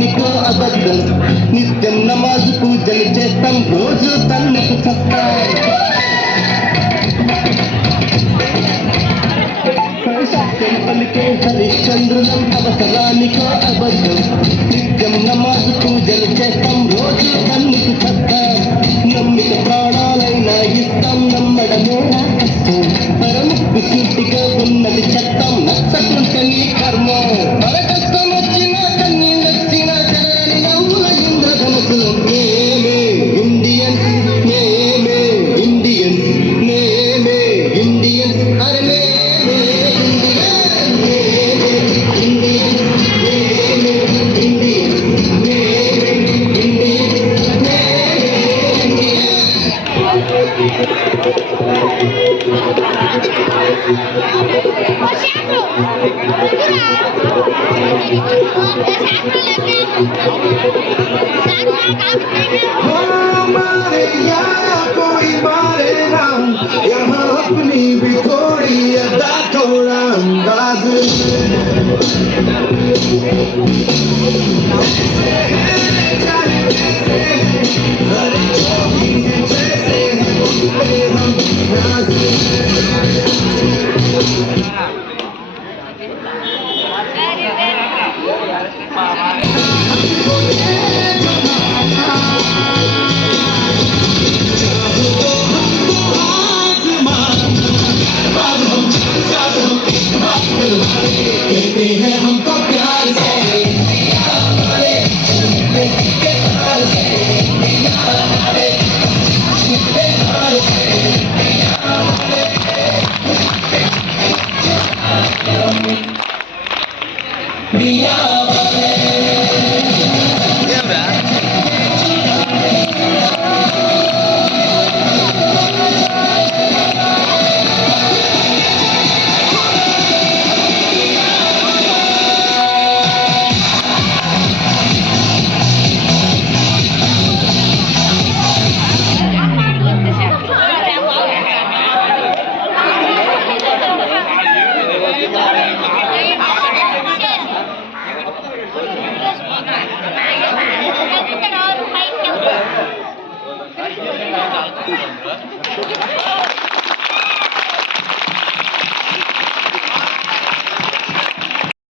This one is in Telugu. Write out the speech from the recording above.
అవసరానికో అబద్ధం నిత్యం నమాజు పూజలు చేస్తాం రోజు తన్నుకు చస్తాం పలికే హరిశ్చంద్రులం అవసరానికో అబద్ధం నిత్యం నమాజు పూజలు చేస్తాం రోజు తన్నుకు చస్తాం నమ్మిక ప్రాణాలైనా ఇస్తాం నమ్మడమేనా కష్టం పరముక్కు సూటిగా ఉన్నది చట్టం నచ్చకుంటే నీ కర్మ కష్టం వచ్చినా కన్నీళ్ళొచ్చినా కదలని నవ్వుల ఇంద్రధనుసులు మేమే ఇండియన్ మేమే ఇండియన్ మేమే ఇండియన్ అరే మేమే ఇండియన్ మేమే ఇండియన్ మేమే ఇండియన్ మేమే ఇండియన్ हमारे यहाँ कोई मारे ना यहाँ अपनी भी थोड़ी अदा थोड़ा अंदाज